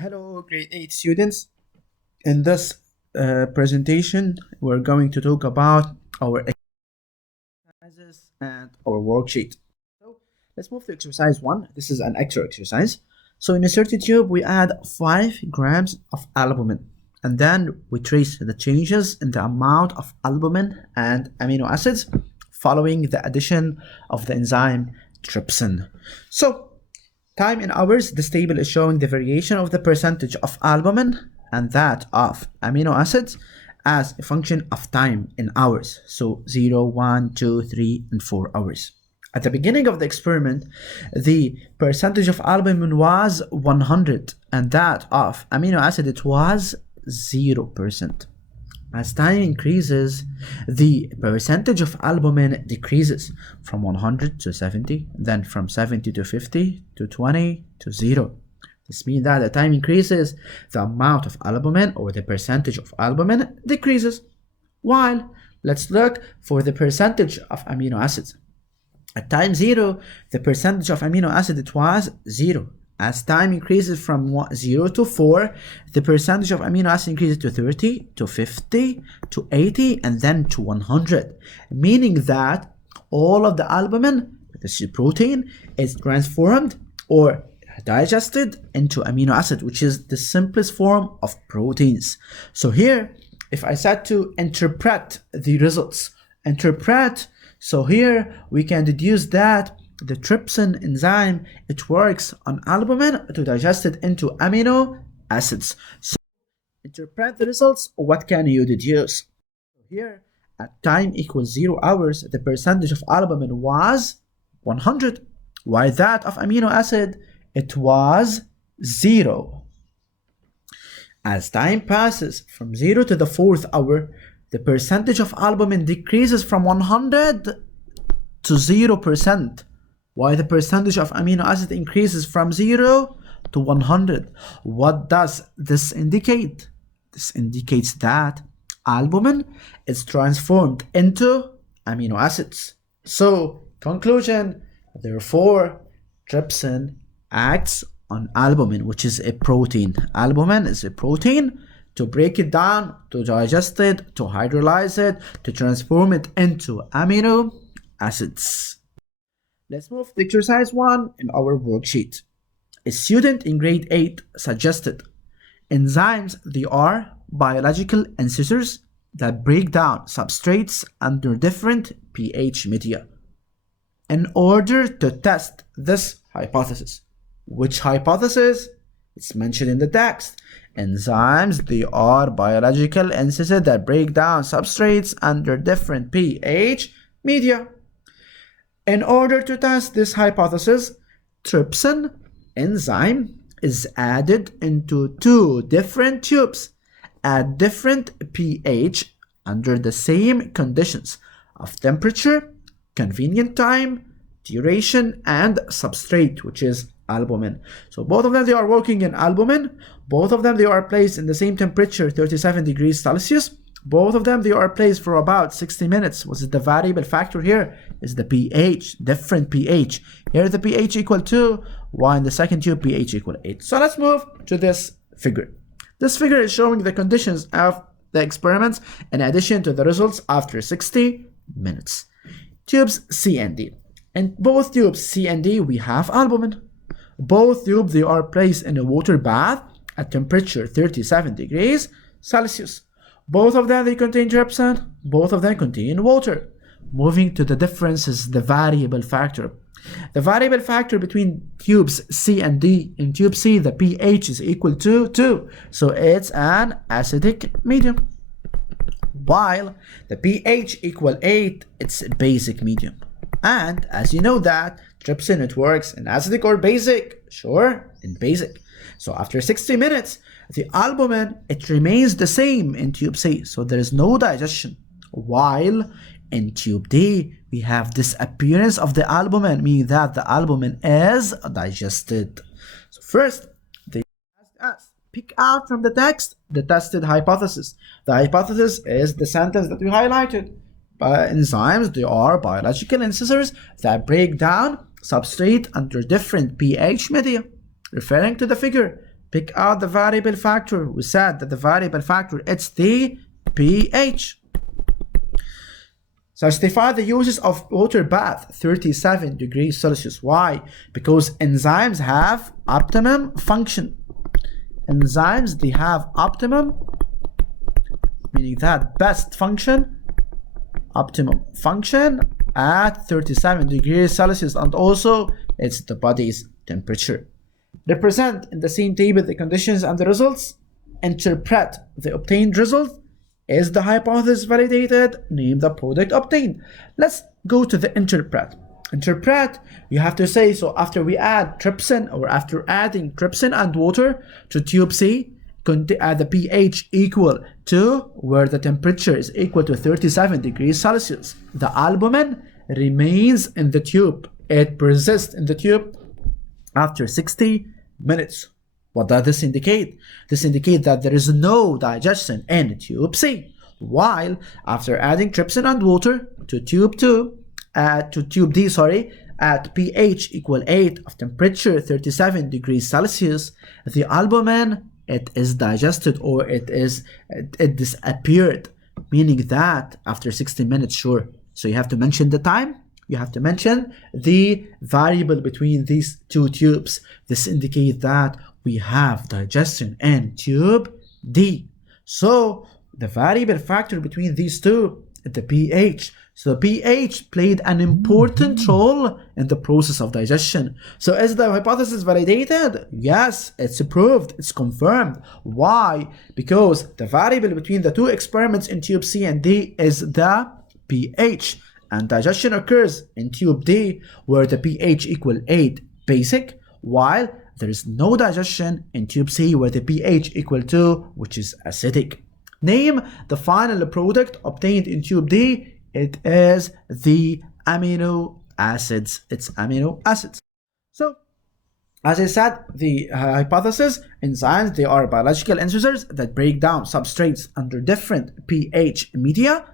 Hello, grade 8 students. In this presentation, we're going to talk about our exercises and our worksheet. So let's move to exercise 1. This is an extra exercise. So in a certain tube, we add 5 grams of albumin, and then we trace the changes in the amount of albumin and amino acids following the addition of the enzyme trypsin. So time in hours, this table is showing the variation of the percentage of albumin and that of amino acids as a function of time in hours. So 0, 1, 2, 3, and 4 hours. At the beginning of the experiment, the percentage of albumin was 100 and that of amino acid it was 0%. As time increases, the percentage of albumin decreases from 100 to 70, then from 70 to 50 to 20 to 0. This means that as time increases, the amount of albumin or the percentage of albumin decreases. While let's look for the percentage of amino acids. At time 0, the percentage of amino acid it was 0. As time increases from 0 to 4, the percentage of amino acid increases to 30, to 50, to 80, and then to 100. Meaning that all of the albumin, this protein, is transformed or digested into amino acid, which is the simplest form of proteins. So here, if I said to interpret the results, so here we can deduce that the trypsin enzyme, it works on albumin to digest it into amino acids. So interpret the results, what can you deduce? Here, at time equals 0 hours, the percentage of albumin was 100, while that of amino acid, it was 0. As time passes from 0 to the 4th hour, the percentage of albumin decreases from 100 to 0%. While the percentage of amino acid increases from 0 to 100. What does this indicate? This indicates that albumin is transformed into amino acids. So, conclusion, therefore, trypsin acts on albumin, which is a protein. Albumin is a protein. To break it down, to digest it, to hydrolyze it, to transform it into amino acids. Let's move to exercise 1 in our worksheet. A student in grade 8 suggested enzymes, they are biological ancestors that break down substrates under different pH media. In order to test this hypothesis, which hypothesis? It's mentioned in the text. Enzymes, they are biological ancestors that break down substrates under different pH media. In order to test this hypothesis, trypsin enzyme is added into 2 different tubes at different pH under the same conditions of temperature, convenient time, duration, and substrate, which is albumin. So both of them, they are working in albumin. Both of them, they are placed in the same temperature, 37 degrees Celsius. Both of them, they are placed for about 60 minutes. What is the variable factor here? Is the pH, different pH. Here the pH equal 2, while in the second tube pH equal 8. So let's move to this figure. This figure is showing the conditions of the experiments in addition to the results after 60 minutes. Tubes C and D. In both tubes C and D, we have albumin. Both tubes, they are placed in a water bath at temperature 37 degrees Celsius. Both of them, they contain trypsin. Both of them contain water. Moving to the differences, the variable factor. The variable factor between tubes C and D. In tube C, the pH is equal to 2. So it's an acidic medium. While the pH equal 8, it's a basic medium. And as you know that, trypsin, it works in acidic or basic? Sure, in basic. So after 60 minutes, the albumin, it remains the same in tube C, so there is no digestion. While in tube D, we have disappearance of the albumin, meaning that the albumin is digested. So first, they ask us, pick out from the text the tested hypothesis. The hypothesis is the sentence that we highlighted. Enzymes, they are biological ancestors that break down substrate under different pH media. Referring to the figure, Pick out the variable factor. We said that the variable factor, it's the pH. Justify the uses of water bath 37 degrees Celsius. Why? Because enzymes have optimum function. Enzymes, they have optimum, meaning that best function, optimum function at 37 degrees Celsius, and also it's the body's temperature. Represent in the same table the conditions and the results. Interpret the obtained result. Is the hypothesis validated? Name the product obtained. Let's go to the interpret. Interpret, you have to say, so after we add trypsin, or after adding trypsin and water to tube C, at the pH equal to where the temperature is equal to 37 degrees Celsius, the albumin remains in the tube. It persists in the tube after 60 minutes. What does this indicate? This indicates that there is no digestion in tube C, while after adding trypsin and water to tube D, at pH equal 8 of temperature 37 degrees Celsius, the albumin, it is digested, or it disappeared, meaning that after 60 minutes, sure. So you have to mention the time. You have to mention the variable between these two tubes. This indicates that we have digestion in tube D. So the variable factor between these two is the pH. So the pH played an important role in the process of digestion. So is the hypothesis validated? Yes, it's proved, it's confirmed. Why? Because the variable between the two experiments in tube C and D is the pH. And digestion occurs in tube D where the pH equal 8 basic, while there is no digestion in tube C where the pH equal 2, which is acidic. Name the final product obtained in tube D. It is the amino acids. It's amino acids. So, as I said, the hypothesis, enzymes, they are biological intruders that break down substrates under different pH media.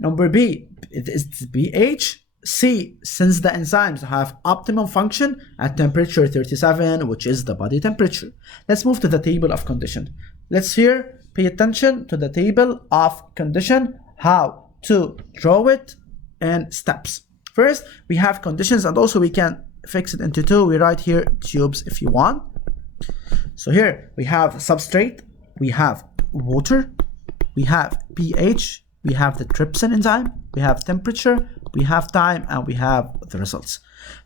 Number B, it is pH. C, since the enzymes have optimum function at temperature 37, which is the body temperature. Let's move to the table of condition. Let's here pay attention to the table of condition, how to draw it in steps. First, we have conditions, and also we can fix it into two. We write here tubes if you want. So here we have substrate, we have water, we have pH, we have the trypsin enzyme, we have temperature, we have time, and we have the results.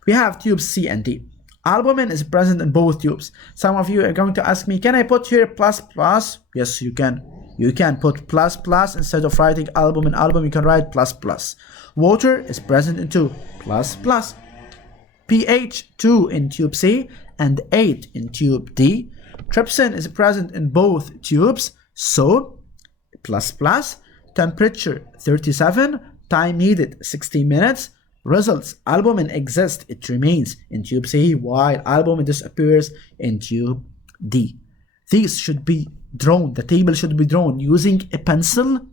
We have tubes C and D. Albumin is present in both tubes. Some of you are going to ask me, can I put here plus plus? Yes, you can. You can put plus plus instead of writing albumin, you can write plus plus. Water is present in 2, plus plus. pH 2 in tube C and 8 in tube D. Trypsin is present in both tubes, so plus plus. Temperature 37, time needed 60 minutes. Results, albumin exists, it remains in tube C, while albumin disappears in tube D. These should be drawn, the table should be drawn using a pencil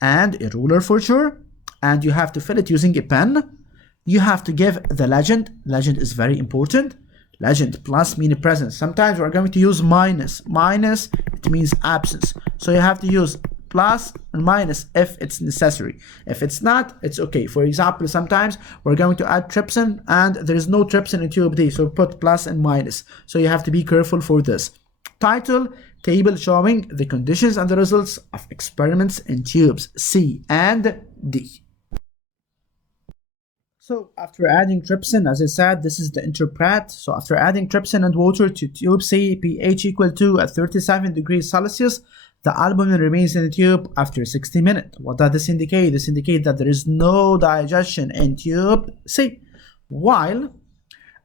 and a ruler for sure, and you have to fill it using a pen. You have to give the legend is very important. Legend, plus mean presence. Sometimes we're going to use minus, it means absence, so you have to use plus and minus if it's necessary. If it's not, it's okay. For example, sometimes we're going to add trypsin and there is no trypsin in tube D, so put plus and minus. So you have to be careful for this. Title, table showing the conditions and the results of experiments in tubes C and D. So after adding trypsin, as I said, this is the interpret. So after adding trypsin and water to tube C, pH equal to at 37 degrees Celsius, the albumin remains in the tube after 60 minutes. What does this indicate? This indicates that there is no digestion in tube C. While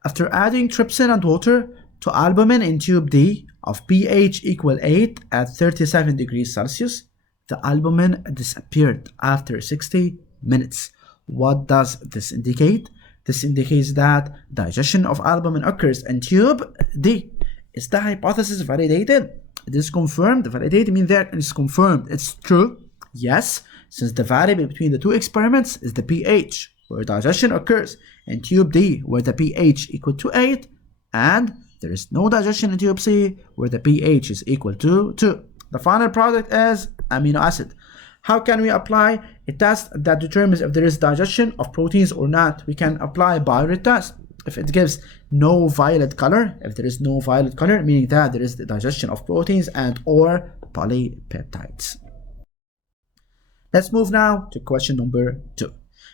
after adding trypsin and water to albumin in tube D of pH equal 8 at 37 degrees Celsius, the albumin disappeared after 60 minutes. What does this indicate? This indicates that digestion of albumin occurs in tube D. Is the hypothesis validated? It is confirmed. Validated means that it is confirmed. It's true. Yes, since the variable between the two experiments is the pH, where digestion occurs in tube D, where the pH equal to 8, and there is no digestion in tube C, where the pH is equal to 2. The final product is amino acid. How can we apply a test that determines if there is digestion of proteins or not? We can apply a Biology test. If it gives no violet color, if there is no violet color, meaning that there is the digestion of proteins and or polypeptides. Let's move now to question number 2.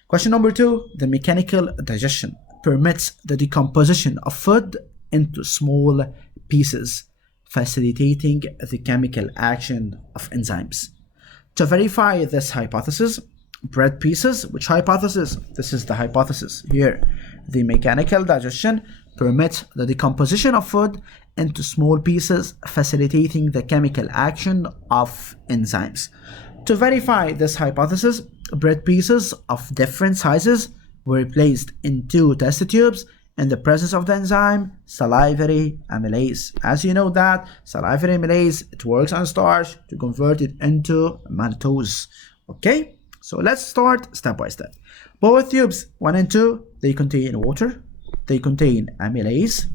Question number 2, the mechanical digestion permits the decomposition of food into small pieces, facilitating the chemical action of enzymes. To verify this hypothesis, bread pieces, which hypothesis? This is the hypothesis here. The mechanical digestion permits the decomposition of food into small pieces, facilitating the chemical action of enzymes. To verify this hypothesis, bread pieces of different sizes were placed in 2 test tubes in the presence of the enzyme salivary amylase. As you know that salivary amylase, it works on starch to convert it into maltose. Okay, so let's start step by step. Both tubes 1 and 2, they contain water, they contain amylase.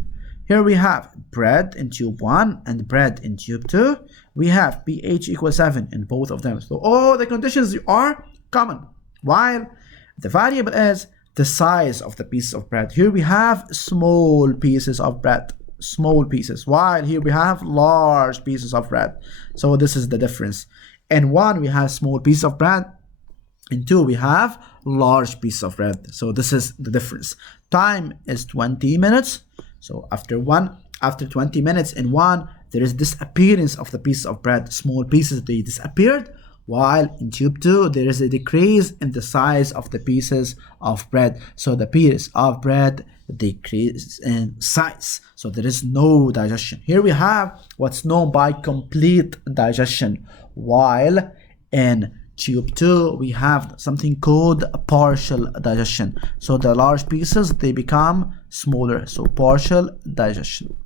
Here we have bread in tube 1 and bread in tube 2. We have pH equals 7 in both of them. So all the conditions are common, while the variable is the size of the pieces of bread. Here we have small pieces of bread, small pieces, while here we have large pieces of bread. So this is the difference. In 1 we have small pieces of bread, in 2 we have large pieces of bread. So this is the difference. Time is 20 minutes. So after 20 minutes in 1, there is disappearance of the pieces of bread. Small pieces, they disappeared, while in tube 2 there is a decrease in the size of the pieces of bread. So the pieces of bread decrease in size. So there is no digestion. Here we have what's known by complete digestion, while in tube 2 we have something called partial digestion. So the large pieces, they become smaller. So partial digestion.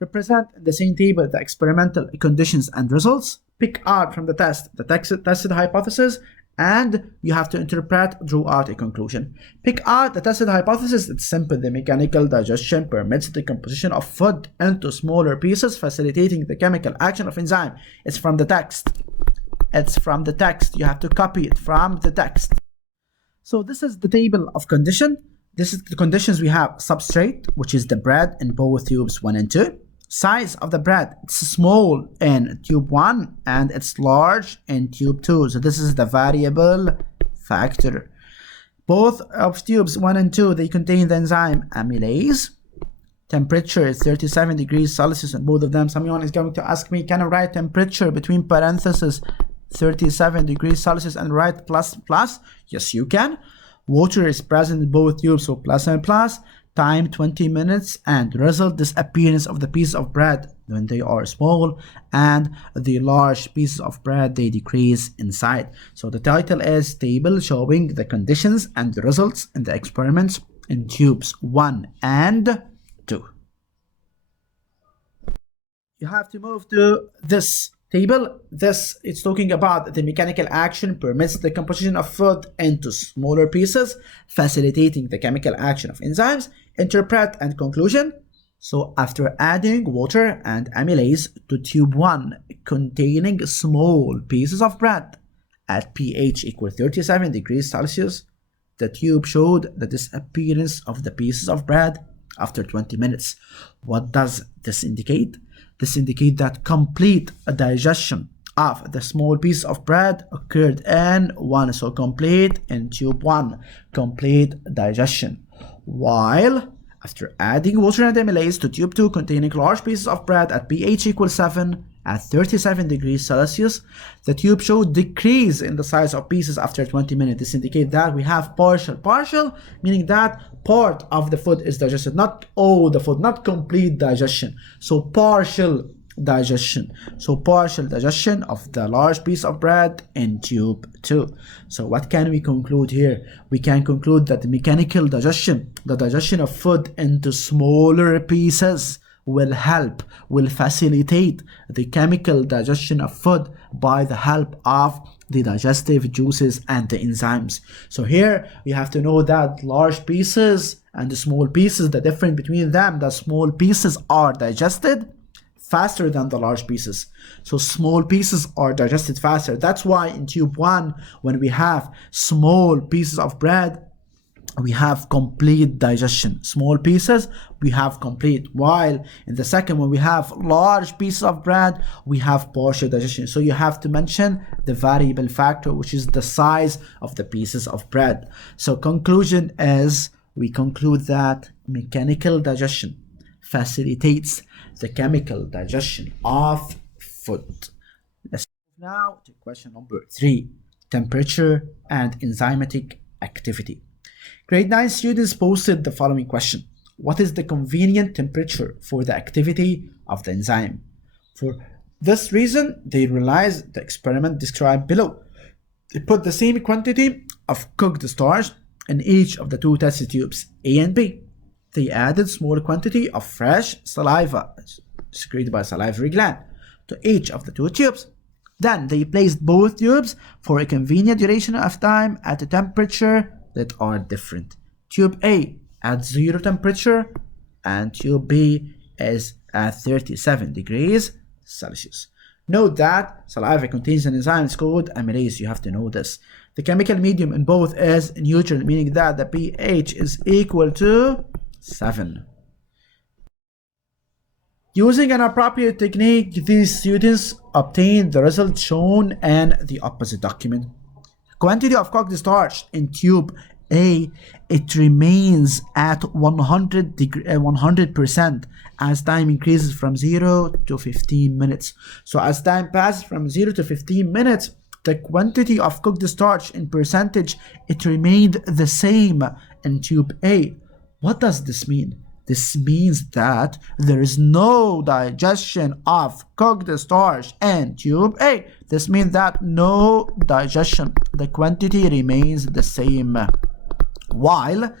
Represent in the same table the experimental conditions and results. Pick out from the test the tested hypothesis, and you have to interpret, draw out a conclusion. Pick out the tested hypothesis. It's simple. The mechanical digestion permits the decomposition of food into smaller pieces, facilitating the chemical action of enzyme. It's from the text. It's from the text. You have to copy it from the text. So this is the table of condition. This is the conditions. We have substrate, which is the bread in both tubes 1 and 2. Size of the bread, it's small in tube 1 and it's large in tube 2. So this is the variable factor. Both of tubes 1 and 2, they contain the enzyme amylase. Temperature is 37 degrees Celsius in both of them. Someone is going to ask me, can I write temperature between parentheses 37 degrees Celsius and write plus plus? Yes, you can. Water is present in both tubes, so plus and plus. Time 20 minutes, and result disappearance of the piece of bread when they are small, and the large pieces of bread, they decrease in size. So the title is table showing the conditions and the results in the experiments in tubes 1 and 2. You have to move to this table. This is talking about the mechanical action permits the composition of food into smaller pieces, facilitating the chemical action of enzymes. Interpret and conclusion. So after adding water and amylase to tube 1 containing small pieces of bread at pH equal 37 degrees Celsius, the tube showed the disappearance of the pieces of bread after 20 minutes. What does this indicate? This indicates that complete digestion of the small piece of bread occurred in 1. So complete in tube 1, complete digestion. While after adding water and amylase to tube 2 containing large pieces of bread at pH equals 7 at 37 degrees Celsius, the tube showed decrease in the size of pieces after 20 minutes. This indicates that we have partial, meaning that part of the food is digested, not all the food, not complete digestion. So partial digestion. So partial digestion of the large piece of bread in tube 2. So what can we conclude here? We can conclude that the mechanical digestion, the digestion of food into smaller pieces, will facilitate the chemical digestion of food by the help of the digestive juices and the enzymes. So here you have to know that large pieces and the small pieces, the difference between them, the small pieces are digested faster than the large pieces. So small pieces are digested faster. That's why in tube 1, when we have small pieces of bread, we have complete digestion. Small pieces, we have complete. While in the second, when we have large pieces of bread, we have partial digestion. So you have to mention the variable factor, which is the size of the pieces of bread. So conclusion is, we conclude that mechanical digestion facilitates the chemical digestion of food. Let's move now to question number 3, temperature and enzymatic activity. Grade 9 students posted the following question: what is the convenient temperature for the activity of the enzyme? For this reason, they realized the experiment described below. They put the same quantity of cooked starch in each of the 2 test tubes, A and B. They added small quantity of fresh saliva secreted by salivary gland to each of the 2 tubes. Then they placed both tubes for a convenient duration of time at a temperature that are different. Tube A at 0 temperature and tube B is at 37 degrees Celsius. Note that saliva contains an enzyme called amylase. You have to know this. The chemical medium in both is neutral, meaning that the pH is equal to 7. Using an appropriate technique, these students obtained the result shown in the opposite document. Quantity of cooked starch in tube A, it remains at 100% as time increases from 0 to 15 minutes. So as time passes from 0 to 15 minutes, the quantity of cooked starch in percentage, it remained the same in tube A. What does this mean? This means that there is no digestion of cooked starch in tube A. This means that no digestion. The quantity remains the same. While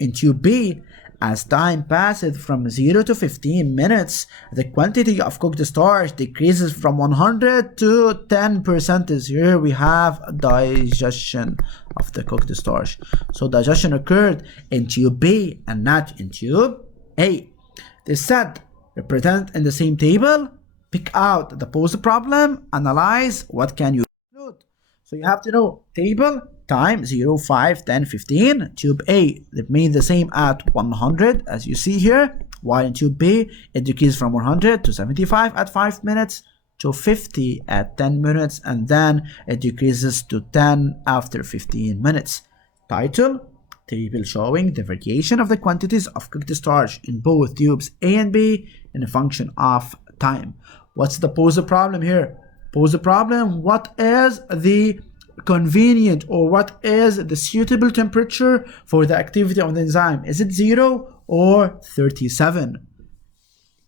in tube B, as time passes from 0 to 15 minutes, the quantity of cooked starch decreases from 100 to 10%. Here we have digestion of the cooked starch. So digestion occurred in tube B and not in tube A. The set represented in the same table. Pick out the posed problem, analyze what can you include. So you have to know table, time 0, 5, 10, 15. Tube A remains the same at 100 as you see here, while in tube B it decreases from 100 to 75 at 5 minutes to 50 at 10 minutes, and then it decreases to 10 after 15 minutes. Title: table showing the variation of the quantities of cooked starch in both tubes A and B in a function of time. What's the posed problem here? Posed problem: what is the convenient or what is the suitable temperature for the activity of the enzyme? Is it 0 or 37?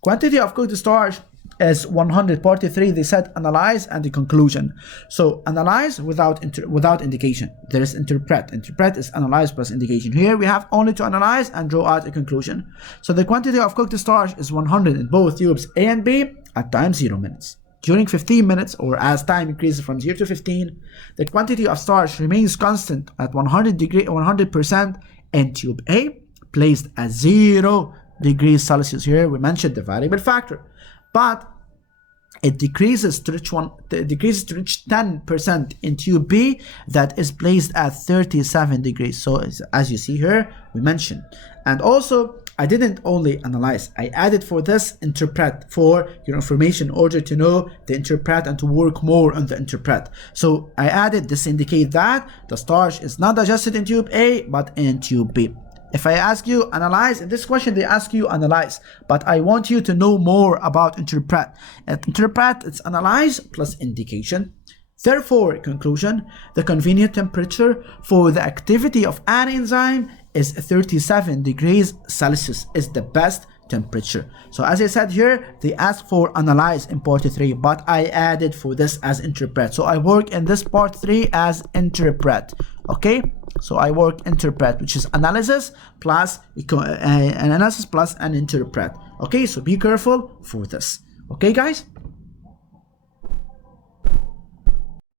Quantity of cooked starch is 100. Part 3, they said analyze and the conclusion. So analyze without indication. There is interpret. Interpret is analyze plus indication. Here we have only to analyze and draw out a conclusion. So the quantity of cooked starch is 100 in both tubes A and B at time 0 minutes. During 15 minutes, or as time increases from 0 to 15, the quantity of starch remains constant at 100% in tube A, placed at 0 degrees Celsius. Here we mentioned the variable factor, but it decreases to reach 10% in tube B, that is placed at 37 degrees. So as you see here, we mentioned. And also, I didn't only analyze, I added for this interpret for your information in order to know the interpret and to work more on the interpret. So I added this, indicate that the starch is not digested in tube A but in tube B. If I ask you analyze, in this question they ask you analyze, but I want you to know more about interpret. At interpret, it's analyze plus indication. Therefore, conclusion, the convenient temperature for the activity of an enzyme is 37 degrees Celsius is the best temperature. So as I said here, they asked for analyze in part 3, but I added for this as interpret. So I work in this part 3 as interpret. Okay, so I work interpret, which is analysis plus an interpret. Okay, so be careful for this. Okay, guys?